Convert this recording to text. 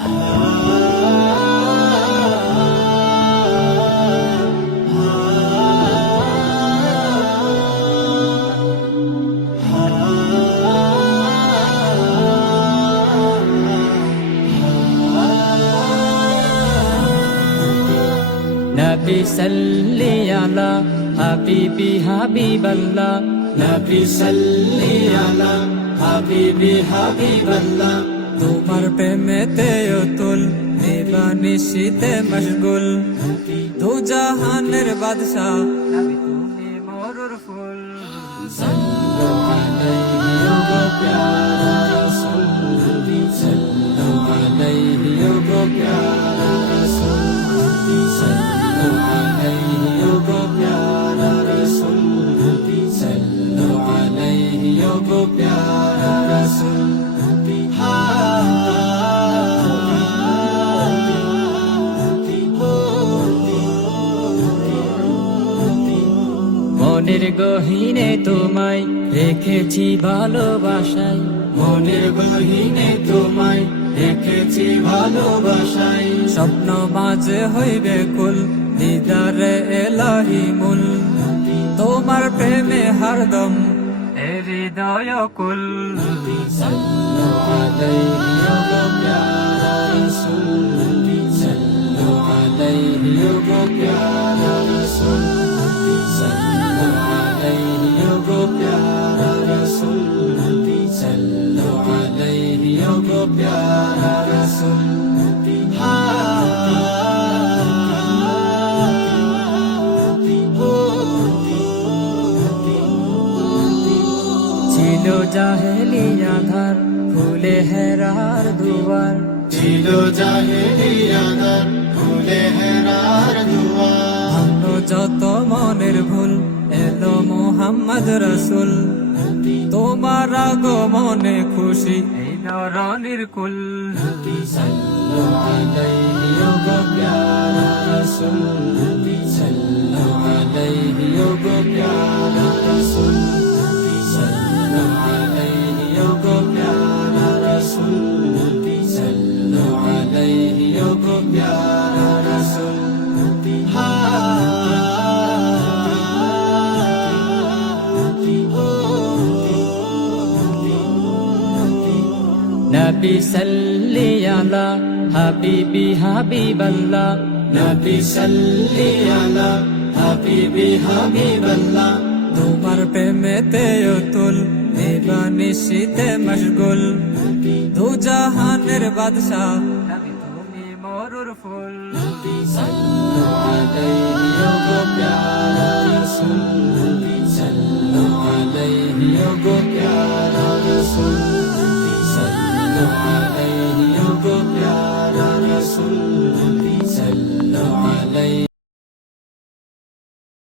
নবী সাল্লি আলা হাবিবি হাবিবাল্লাহ, নবী সাল্লি আলা হাবিবি হাবিবাল্লাহ। তোমার প্রেমেতে অতুল নিবানিশিতে মশগুল, দু জাহানের বাদশাহ নবী তুমি মরুর ফুল। সাল্লু আলাইহি ওয়া প্যারা রাসূল, সাল্লু আলাইহি ওয়া প্যারা রাসূল, সাল্লু আলাইহি ওয়া প্যারা রাসূল, সাল্লু আলাইহি ওয়া প্যারা রাসূল। মনের গহীনে তোমায় রেখেছি ভালোবাসায়, মনের গহীনে তোমায় রেখেছি ভালোবাসায়। স্বপ্ন মাঝে হইবে কুল দিদারে এলাহি মূল, তোমার প্রেমে হরদম এ হৃদয় কুল। সাল্লু আলাইহি ওয়া প্যারা রাসূল, সাল্লু আলাইহি ওয়া প্যারা রাসূল, সাল্লু আলাইহি ওয়া প্যারা রাসূল, সাল্লু আলাইহি ওয়া প্যারা রাসূল। ছিল জাহেলিয়া ধার ফুলে হেরার দুয়ার, ছিল জাহেলিয়াদার ফুলে হেরার দুয়ার। ভাঙলো যত মনের ভুল এলো মোহাম্মদ রসুল, তোমার আগমনে খুশি এই নরনির কুল। সাল্লু আলাইহি ওয়া প্যারা রাসূল, সাল্লু আলাইহি ওয়া প্যারা রাসূল, সাল্লু আলাইহি ওয়া প্যারা রাসূল, সাল্লু আলাইহি ওয়া প্যারা রাসূল। নবী সাল্লি আলা হাবিবি হাবিবাল্লাহ, নবী সাল্লি আলা হাবিবি হাবিবাল্লাহ। তোমার প্রেমেতে অতুল নিবানিশিতে মশগুল, দু জাহানের বাদশাহ নবী তুমি মরুর ফুল। সাল্লু আলাইহি ওয়া প্যারা রাসূল, সাল্লু আলাইহি ওয়া প্যারা রাসূল, সাল্লু আলাইহি